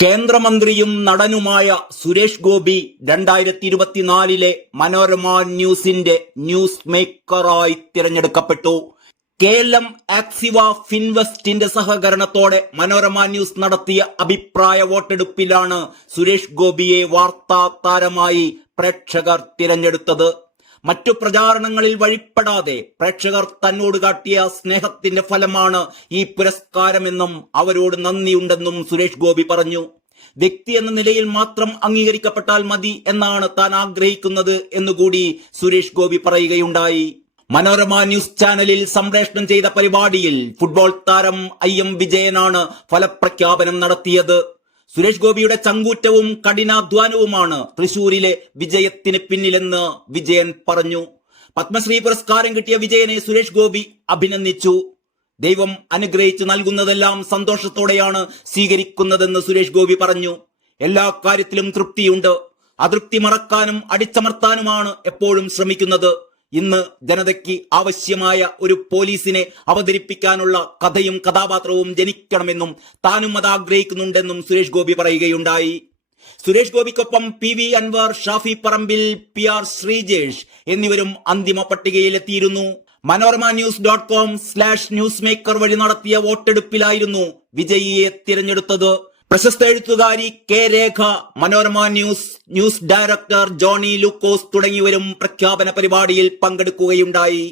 കേന്ദ്രമന്ത്രിയും നടനുമായ സുരേഷ് ഗോപി 2024 മനോരമ ന്യൂസിന്റെ ന്യൂസ് മേക്കറായി തിരഞ്ഞെടുക്കപ്പെട്ടു. KLM ആക്സിവ ഫിൻവെസ്റ്റിന്റെ സഹകരണത്തോടെ മനോരമ ന്യൂസ് നടത്തിയ അഭിപ്രായ വോട്ടെടുപ്പിലാണ് സുരേഷ് ഗോപിയെ വാർത്താ താരമായി പ്രേക്ഷകർ തിരഞ്ഞെടുത്തത്. മറ്റു പ്രചാരണങ്ങളിൽ വഴിപ്പെടാതെ പ്രേക്ഷകർ തന്നോട് കാട്ടിയ സ്നേഹത്തിന്റെ ഫലമാണ് ഈ പുരസ്കാരമെന്നും അവരോട് നന്ദിയുണ്ടെന്നും സുരേഷ് ഗോപി പറഞ്ഞു. വ്യക്തി എന്ന നിലയിൽ മാത്രം അംഗീകരിക്കപ്പെട്ടാൽ മതി എന്നാണ് താൻ ആഗ്രഹിക്കുന്നത് എന്നുകൂടി സുരേഷ് ഗോപി പറയുകയുണ്ടായി. മനോരമ ന്യൂസ് ചാനലിൽ സംപ്രേഷണം ചെയ്ത പരിപാടിയിൽ ഫുട്ബോൾ താരം IM വിജയനാണ് ഫലപ്രഖ്യാപനം നടത്തിയത്. സുരേഷ് ഗോപിയുടെ ചങ്കൂറ്റവും കഠിനാധ്വാനവുമാണ് തൃശൂരിലെ വിജയത്തിന് പിന്നിലെന്ന് വിജയൻ പറഞ്ഞു. പത്മശ്രീ പുരസ്കാരം കിട്ടിയ വിജയനെ സുരേഷ് ഗോപി അഭിനന്ദിച്ചു. ദൈവം അനുഗ്രഹിച്ച് നൽകുന്നതെല്ലാം സന്തോഷത്തോടെയാണ് സ്വീകരിക്കുന്നതെന്ന് സുരേഷ് ഗോപി പറഞ്ഞു. എല്ലാ കാര്യത്തിലും തൃപ്തിയുണ്ട്. അതൃപ്തി മറക്കാനും അടിച്ചമർത്താനുമാണ് എപ്പോഴും ശ്രമിക്കുന്നത്. ഇന്ന് ജനതയ്ക്ക് ആവശ്യമായ ഒരു പോലീസിനെ അവതരിപ്പിക്കാനുള്ള കഥയും കഥാപാത്രവും ജനിക്കണമെന്നും താനും അത് ആഗ്രഹിക്കുന്നുണ്ടെന്നും സുരേഷ് ഗോപി പറയുകയുണ്ടായി. സുരേഷ് ഗോപിക്കൊപ്പം PV അൻവർ, ഷാഫി പറമ്പിൽ, PR ശ്രീജേഷ് എന്നിവരും അന്തിമ പട്ടികയിലെത്തിയിരുന്നു. ManoRamaNews.com/newsmaker വഴി നടത്തിയ വോട്ടെടുപ്പിലായിരുന്നു വിജയിയെ തിരഞ്ഞെടുത്തത്. പ്രശസ്ത എഴുത്തുകാരി K രേഖ, മനോരമ ന്യൂസ് ഡയറക്ടർ ജോണി ലൂക്കോസ് തുടങ്ങിയവരും പ്രഖ്യാപന പരിപാടിയിൽ പങ്കെടുക്കുകയുണ്ടായി.